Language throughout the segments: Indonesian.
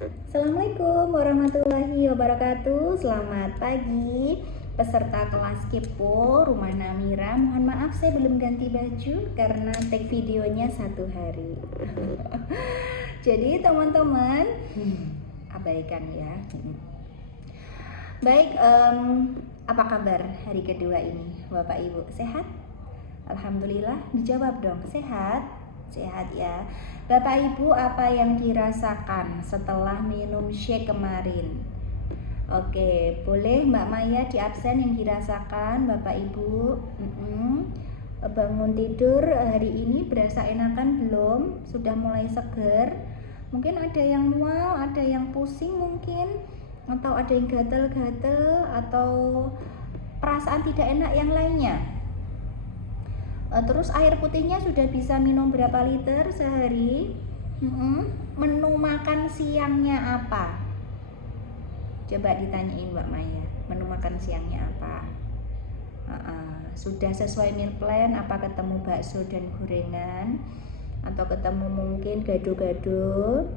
Assalamualaikum warahmatullahi wabarakatuh. Selamat pagi peserta kelas Kepo Rumah Namira. Mohon maaf saya belum ganti baju karena take videonya 1 hari. Jadi teman-teman abaikan ya. Baik, apa kabar hari kedua ini Bapak Ibu? Sehat? Alhamdulillah. Dijawab dong, sehat? Sehat ya. Bapak Ibu, apa yang dirasakan setelah minum shake kemarin? Oke, boleh Mbak Maya di absen yang dirasakan Bapak Ibu. Bangun tidur hari ini berasa enakan belum? Sudah mulai seger? Mungkin ada yang mual, ada yang pusing mungkin, atau ada yang gatel-gatel, atau perasaan tidak enak yang lainnya. Terus air putihnya sudah bisa minum berapa liter sehari? Menu makan siangnya apa? Coba ditanyain Mbak Maya, menu makan siangnya apa? Sudah sesuai meal plan? Apa ketemu bakso dan gorengan? Atau ketemu mungkin gado-gado?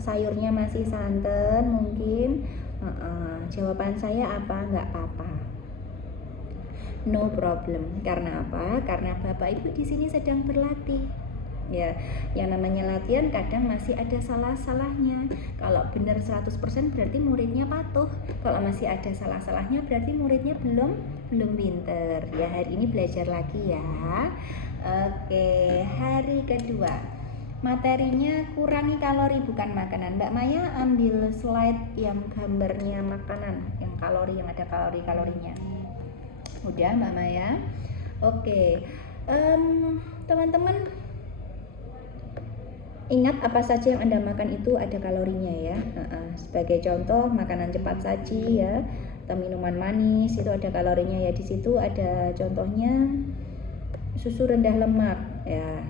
Sayurnya masih santan mungkin? Jawaban saya apa? Nggak apa-apa. No problem. Karena apa? Karena Bapak Ibu di sini sedang berlatih. Ya, yang namanya latihan kadang masih ada salah-salahnya. Kalau benar 100% berarti muridnya patuh. Kalau masih ada salah-salahnya berarti muridnya belum pinter. Ya, hari ini belajar lagi ya. Oke, hari kedua. Materinya kurangi kalori bukan makanan. Mbak Maya ambil slide yang gambarnya makanan, yang kalori, yang ada kalori-kalorinya. Udah Mbak Maya? Oke, teman-teman ingat apa saja yang Anda makan itu ada kalorinya ya. Sebagai contoh makanan cepat saji ya, atau minuman manis itu ada kalorinya ya. Di situ ada contohnya susu rendah lemak ya,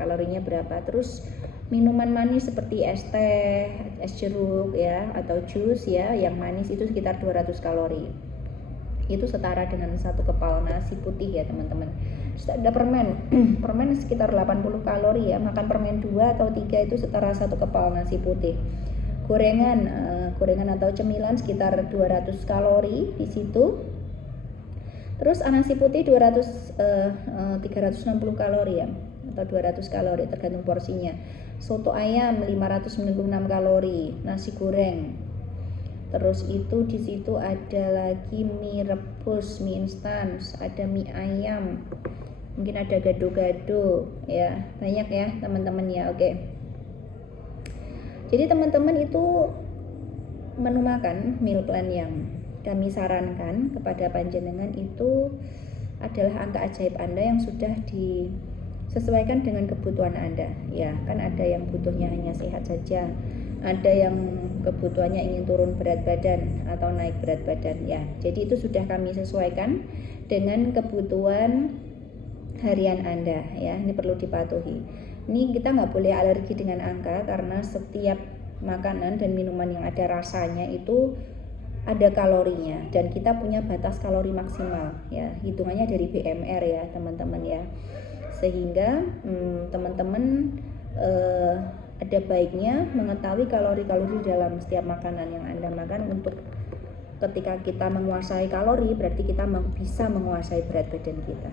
kalorinya berapa. Terus minuman manis seperti es teh, es jeruk ya, atau jus ya, yang manis itu sekitar 200 kalori. Itu setara dengan 1 kepal nasi putih ya teman-teman. Terus ada permen permen sekitar 80 kalori ya, makan permen 2 atau 3 itu setara 1 kepal nasi putih. Gorengan atau cemilan sekitar 200 kalori di situ. Terus nasi putih 360 kalori ya, atau 200 kalori tergantung porsinya. Soto ayam 596 kalori, nasi goreng. Terus itu di situ ada lagi mie rebus, mie instan, ada mie ayam, mungkin ada gado-gado ya, banyak ya teman-teman ya. Oke. Jadi teman-teman itu menu makan meal plan yang kami sarankan kepada panjenengan itu adalah angka ajaib Anda yang sudah disesuaikan dengan kebutuhan Anda ya. Kan ada yang butuhnya hanya sehat saja, ada yang kebutuhannya ingin turun berat badan atau naik berat badan ya. Jadi itu sudah kami sesuaikan dengan kebutuhan harian Anda ya. Ini perlu dipatuhi. Ini kita nggak boleh alergi dengan angka, karena setiap makanan dan minuman yang ada rasanya itu ada kalorinya, dan kita punya batas kalori maksimal ya, hitungannya dari BMR ya teman-teman ya. Sehingga teman-teman ada baiknya mengetahui kalori-kalori dalam setiap makanan yang Anda makan, untuk ketika kita menguasai kalori berarti kita bisa menguasai berat badan kita.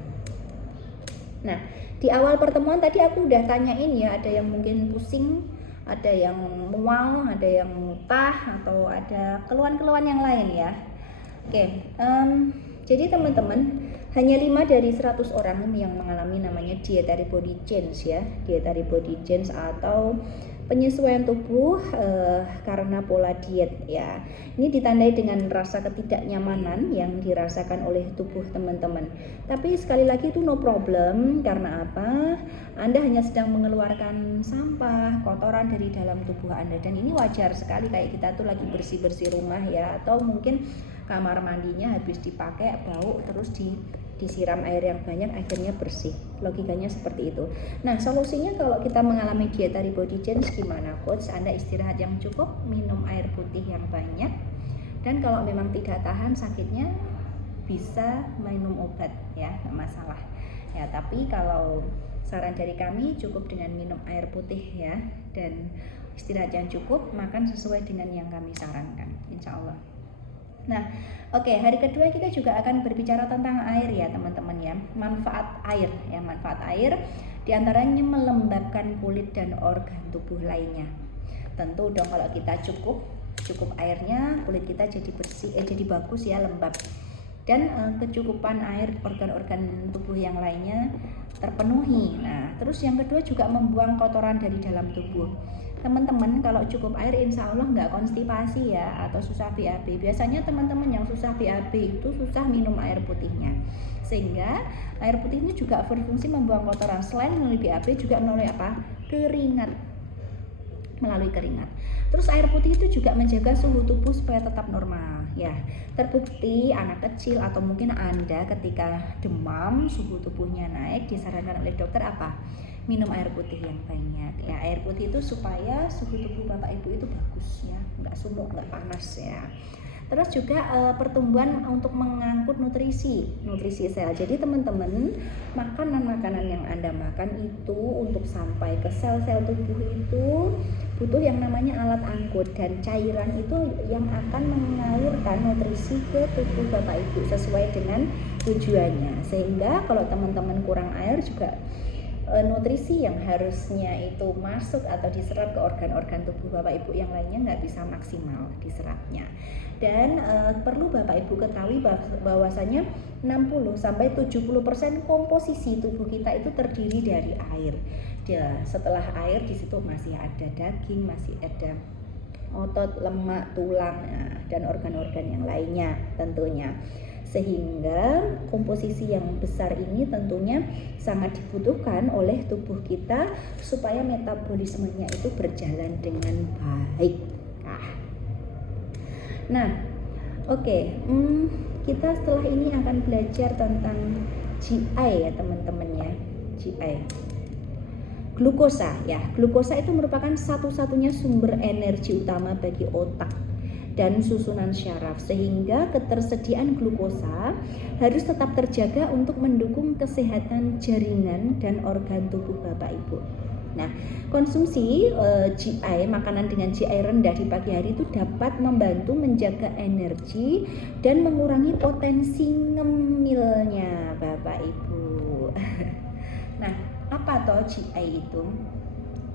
Nah, di awal pertemuan tadi aku udah tanyain ya, ada yang mungkin pusing, ada yang mual, ada yang muntah, atau ada keluhan-keluhan yang lain ya. Oke, jadi teman-teman, hanya 5 dari 100 orang yang mengalami namanya dietary body change ya, dietary body change atau penyesuaian tubuh karena pola diet ya. Ini ditandai dengan rasa ketidaknyamanan yang dirasakan oleh tubuh teman-teman. Tapi sekali lagi itu no problem. Karena apa? Anda hanya sedang mengeluarkan sampah, kotoran dari dalam tubuh Anda, dan ini wajar sekali, kayak kita tuh lagi bersih-bersih rumah ya, atau mungkin kamar mandinya habis dipakai bau, terus disiram air yang banyak akhirnya bersih. Logikanya seperti itu. Nah, solusinya kalau kita mengalami dietary body change gimana coach? Anda istirahat yang cukup, minum air putih yang banyak, dan kalau memang tidak tahan sakitnya bisa minum obat ya, nggak masalah ya. Tapi kalau saran dari kami cukup dengan minum air putih ya, dan istirahat yang cukup, makan sesuai dengan yang kami sarankan, insya Allah. Nah, oke, hari kedua kita juga akan berbicara tentang air ya teman-teman ya. Manfaat air ya, manfaat air diantaranya melembabkan kulit dan organ tubuh lainnya. Tentu dong kalau kita cukup airnya, kulit kita jadi bersih, jadi bagus ya, lembab. Dan kecukupan air organ-organ tubuh yang lainnya terpenuhi. Nah, terus yang kedua juga membuang kotoran dari dalam tubuh. Teman-teman kalau cukup air insya Allah nggak konstipasi ya atau susah BAB. Biasanya teman-teman yang susah BAB itu susah minum air putihnya, sehingga air putih ini juga berfungsi membuang kotoran. Selain melalui BAB juga melalui apa? Keringat, melalui keringat. Terus air putih itu juga menjaga suhu tubuh supaya tetap normal ya. Terbukti anak kecil atau mungkin Anda ketika demam suhu tubuhnya naik disarankan oleh dokter apa? Minum air putih yang banyak ya. Air putih itu supaya suhu tubuh Bapak Ibu itu bagus ya, nggak sumuk, nggak panas ya. Terus juga pertumbuhan untuk mengangkut nutrisi sel. Jadi teman-teman, makanan-makanan yang Anda makan itu untuk sampai ke sel-sel tubuh itu butuh yang namanya alat angkut, dan cairan itu yang akan mengalirkan nutrisi ke tubuh Bapak Ibu sesuai dengan tujuannya. Sehingga kalau teman-teman kurang air juga nutrisi yang harusnya itu masuk atau diserap ke organ-organ tubuh Bapak Ibu yang lainnya nggak bisa maksimal diserapnya. Dan perlu Bapak Ibu ketahui bahwasanya 60-70% komposisi tubuh kita itu terdiri dari air. Setelah air di situ masih ada daging, masih ada otot, lemak, tulang, dan organ-organ yang lainnya tentunya. Sehingga komposisi yang besar ini tentunya sangat dibutuhkan oleh tubuh kita supaya metabolismenya itu berjalan dengan baik. Nah, oke, kita setelah ini akan belajar tentang GI ya teman-teman ya, GI. Glukosa ya, glukosa itu merupakan satu-satunya sumber energi utama bagi otak dan susunan syaraf, sehingga ketersediaan glukosa harus tetap terjaga untuk mendukung kesehatan jaringan dan organ tubuh Bapak Ibu. Nah, konsumsi GI, makanan dengan GI rendah di pagi hari itu dapat membantu menjaga energi dan mengurangi potensi ngemilnya Bapak Ibu. Nah, apa toh GI itu?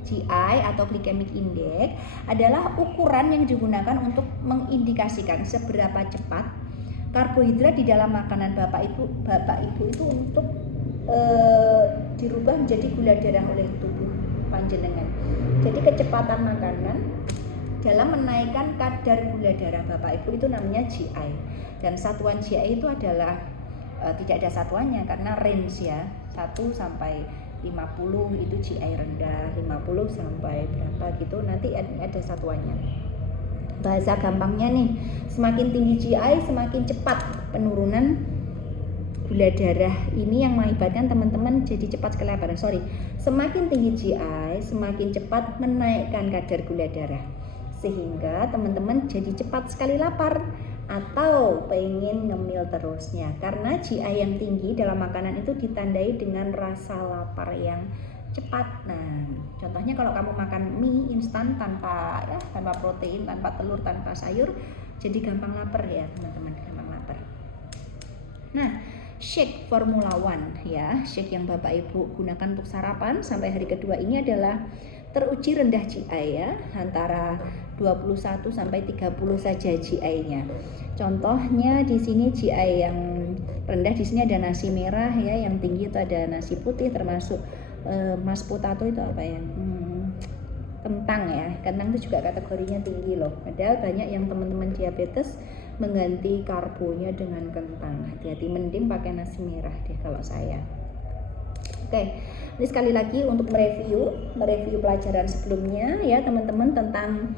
GI atau glycemic index adalah ukuran yang digunakan untuk mengindikasikan seberapa cepat karbohidrat di dalam makanan Bapak Ibu itu untuk dirubah menjadi gula darah oleh tubuh panjenengan. Jadi kecepatan makanan dalam menaikkan kadar gula darah Bapak Ibu itu namanya GI. Dan satuan GI itu adalah tidak ada satuannya karena range ya, 1 sampai 50 itu GI rendah, 50 sampai berapa gitu nanti ada satuannya. Bahasa gampangnya nih, semakin tinggi GI semakin cepat penurunan gula darah. Ini yang mengakibatkan teman-teman jadi cepat kelaparan. Semakin tinggi GI semakin cepat menaikkan kadar gula darah, sehingga teman-teman jadi cepat sekali lapar atau pengen ngemil terusnya, karena GI yang tinggi dalam makanan itu ditandai dengan rasa lapar yang cepat. Nah, contohnya kalau kamu makan mie instan tanpa protein, tanpa telur, tanpa sayur, jadi gampang lapar ya teman-teman, gampang lapar. Nah, shake Formula One ya, shake yang Bapak Ibu gunakan untuk sarapan sampai hari kedua ini adalah teruji rendah GI ya, antara 21 sampai 30 saja GI-nya. Contohnya di sini GI yang rendah di sini ada nasi merah ya, yang tinggi itu ada nasi putih termasuk mashed potato itu apa ya? Kentang ya. Kentang itu juga kategorinya tinggi loh. Padahal banyak yang teman-teman diabetes mengganti karbonya dengan kentang. Hati-hati, mending pakai nasi merah deh kalau saya. Oke, ini sekali lagi untuk mereview pelajaran sebelumnya ya teman-teman tentang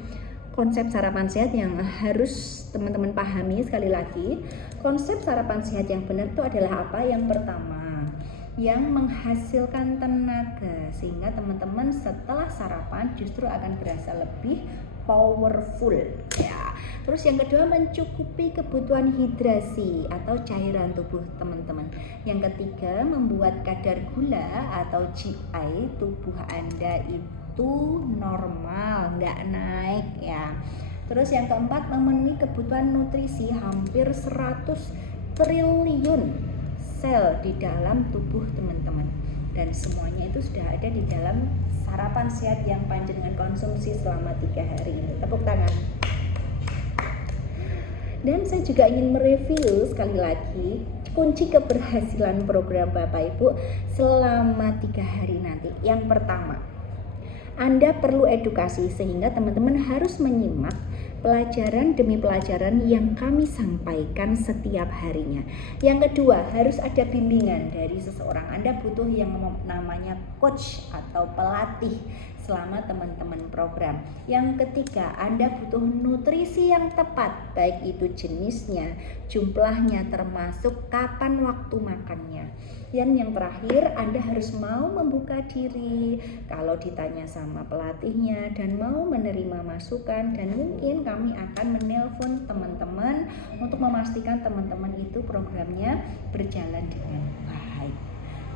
konsep sarapan sehat yang harus teman-teman pahami. Sekali lagi, konsep sarapan sehat yang benar itu adalah apa? Yang pertama, yang menghasilkan tenaga sehingga teman-teman setelah sarapan justru akan berasa lebih powerful ya. Terus yang kedua, mencukupi kebutuhan hidrasi atau cairan tubuh teman-teman. Yang ketiga, membuat kadar gula atau GI tubuh Anda itu waktu normal, nggak naik ya. Terus yang keempat, memenuhi kebutuhan nutrisi hampir 100 triliun sel di dalam tubuh teman-teman, dan semuanya itu sudah ada di dalam sarapan sehat yang panjenengan konsumsi selama 3 hari ini. Tepuk tangan. Dan saya juga ingin mereview sekali lagi kunci keberhasilan program Bapak Ibu selama 3 hari nanti. Yang pertama, Anda perlu edukasi sehingga teman-teman harus menyimak pelajaran demi pelajaran yang kami sampaikan setiap harinya. Yang kedua, harus ada bimbingan dari seseorang. Anda butuh yang namanya coach atau pelatih selama teman-teman program. Yang ketiga, Anda butuh nutrisi yang tepat, baik itu jenisnya, jumlahnya, termasuk kapan waktu makannya. Dan yang terakhir, Anda harus mau membuka diri kalau ditanya sama pelatihnya dan mau menerima masukan, dan mungkin kami akan menelpon teman-teman untuk memastikan teman-teman itu programnya berjalan dengan baik.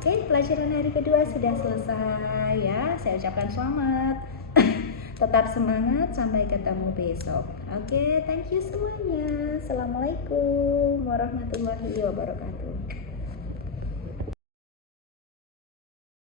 Oke, pelajaran hari kedua sudah selesai ya. Saya ucapkan selamat. Tetap semangat, sampai ketemu besok. Oke, thank you semuanya. Assalamualaikum warahmatullahi wabarakatuh.